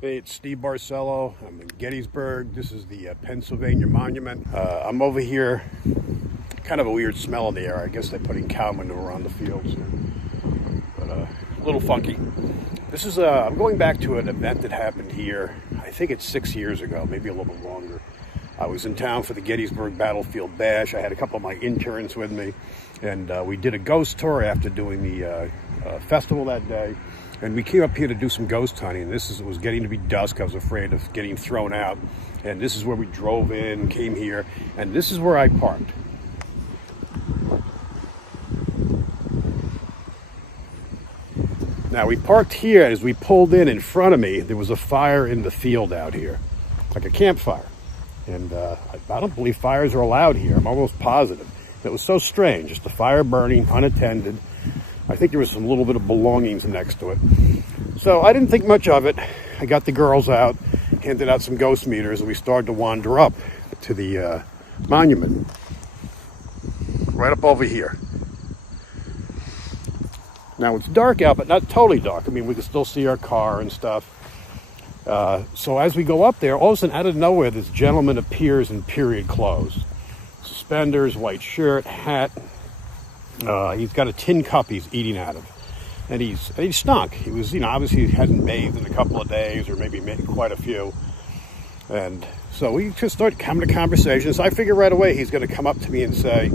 Hey, it's Steve Barcelo. I'm in Gettysburg. This is the Pennsylvania Monument. I'm over here. Kind of a weird smell in the air. I guess they're putting cow manure on the fields here. But a little funky. This is, I'm going back to an event that happened here. I think it's 6 years ago, maybe a little bit longer. I was in town for the Gettysburg Battlefield Bash. I had a couple of my interns with me. And we did a ghost tour after doing the festival that day. And we came up here to do some ghost hunting. It was getting to be dusk. I was afraid of getting thrown out. And this is where we drove in, came here, and this is where I parked. Now we parked here. As we pulled in front of me, there was a fire in the field out here, like a campfire. And I don't believe fires are allowed here. I'm almost positive. It was so strange, just the fire burning, unattended. I think there was some little bit of belongings next to it. So I didn't think much of it. I got the girls out, handed out some ghost meters, and we started to wander up to the monument. Right up over here. Now it's dark out, but not totally dark. I mean, we can still see our car and stuff. So as we go up there, all of a sudden, out of nowhere, this gentleman appears in period clothes. Suspenders, white shirt, hat. He's got a tin cup he's eating out of, and he stunk. He was, obviously he hadn't bathed in a couple of days, or maybe quite a few. And so we just started coming to conversations. I figured right away he's going to come up to me and say,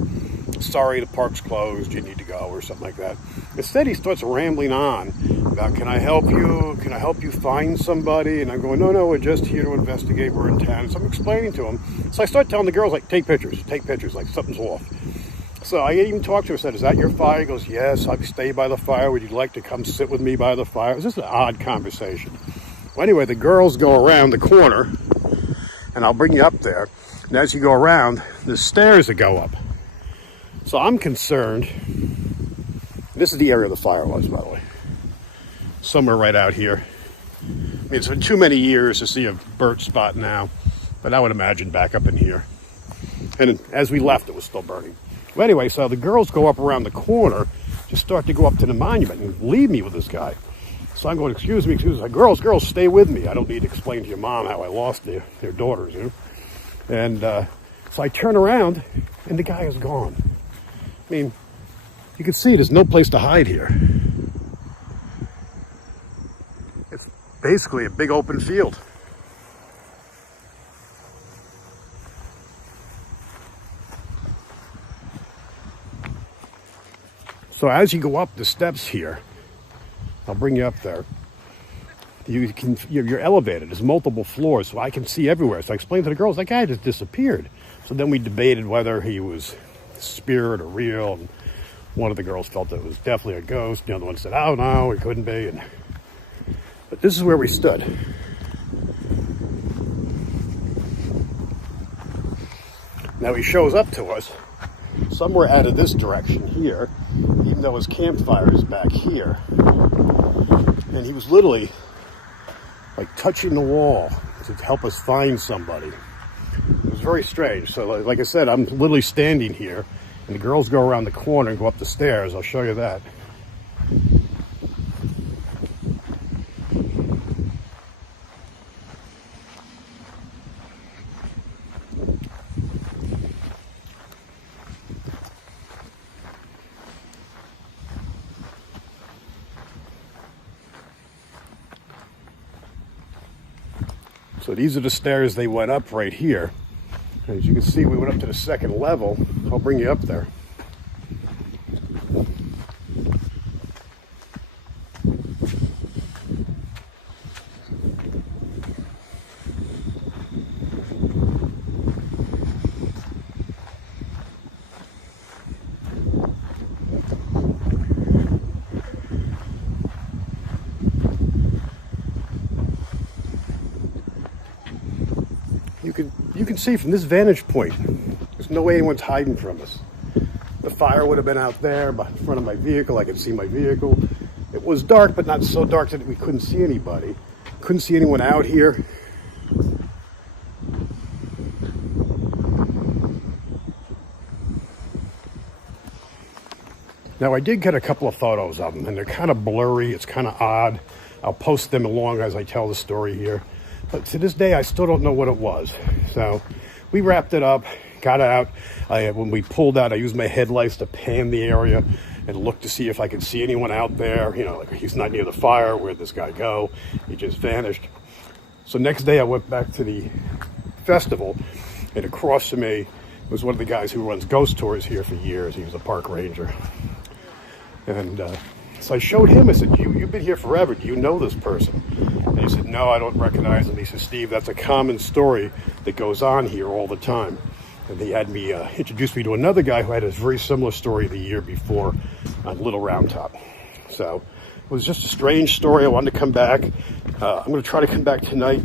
"Sorry, the park's closed. You need to go," or something like that. Instead, he starts rambling on about, "Can I help you? Can I help you find somebody?" And I'm going, "No, we're just here to investigate. We're in town." So I'm explaining to him. So I start telling the girls, like, take pictures, like something's off. So I even talked to her, said, "Is that your fire?" He goes, "Yes, I stay by the fire. Would you like to come sit with me by the fire?" It was just an odd conversation. Well, anyway, the girls go around the corner, and I'll bring you up there. And as you go around, there's stairs that go up. So I'm concerned. This is the area the fire was, by the way. Somewhere right out here. I mean, it's been too many years to see a burnt spot now, but I would imagine back up in here. And as we left, it was still burning. Well, anyway, so the girls go up around the corner, just start to go up to the monument and leave me with this guy. So I'm going, excuse me. Girls, stay with me. I don't need to explain to your mom how I lost their daughters, And so I turn around, and the guy is gone. I mean, you can see there's no place to hide here. It's basically a big open field. So as you go up the steps here, I'll bring you up there. You're elevated. There's multiple floors, so I can see everywhere. So I explained to the girls, that guy just disappeared. So then we debated whether he was spirit or real. And one of the girls felt that it was definitely a ghost. The other one said, "Oh no, it couldn't be." But this is where we stood. Now he shows up to us somewhere out of this direction here, even though his campfire is back here. And he was literally like touching the wall to help us find somebody. It was very strange. So like I said, I'm literally standing here, and the girls go around the corner and go up the stairs. I'll show you that. So these are the stairs they went up right here. As you can see, we went up to the second level. I'll bring you up there. You can see from this vantage point, there's no way anyone's hiding from us. The fire would have been out there in front of my vehicle. I could see my vehicle. It was dark, but not so dark that we couldn't see anybody. Couldn't see anyone out here. Now, I did get a couple of photos of them, and they're kind of blurry. It's kind of odd. I'll post them along as I tell the story here. But to this day, I still don't know what it was. So we wrapped it up, got out. When we pulled out, I used my headlights to pan the area and look to see if I could see anyone out there. You know, like, he's not near the fire. Where'd this guy go? He just vanished. So next day I went back to the festival, and across from me was one of the guys who runs ghost tours here for years. He was a park ranger. And so I showed him. I said, you've been here forever. Do you know this person? And he said, no, I don't recognize him. He said, Steve, that's a common story that goes on here all the time. And he had me introduce me to another guy who had a very similar story the year before on Little Round Top. So it was just a strange story. I wanted to come back. I'm going to try to come back tonight,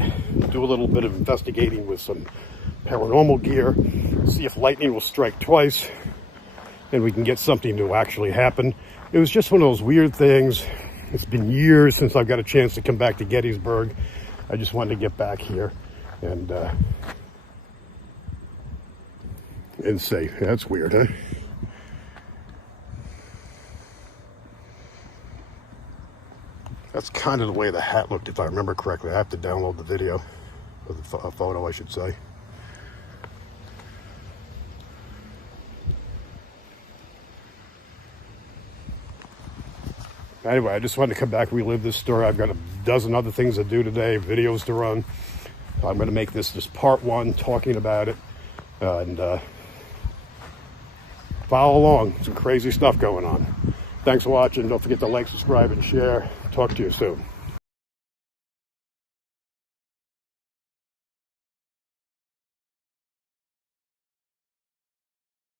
do a little bit of investigating with some paranormal gear, see if lightning will strike twice, and we can get something to actually happen. It was just one of those weird things. It's been years since I've got a chance to come back to Gettysburg. I just wanted to get back here and say, that's weird, huh? That's kind of the way the hat looked, if I remember correctly. I have to download the video, or the photo, I should say. Anyway, I just wanted to come back, relive this story. I've got a dozen other things to do today, videos to run. I'm going to make this just part one, talking about it, and follow along. Some crazy stuff going on. Thanks for watching. Don't forget to like, subscribe, and share. Talk to you soon.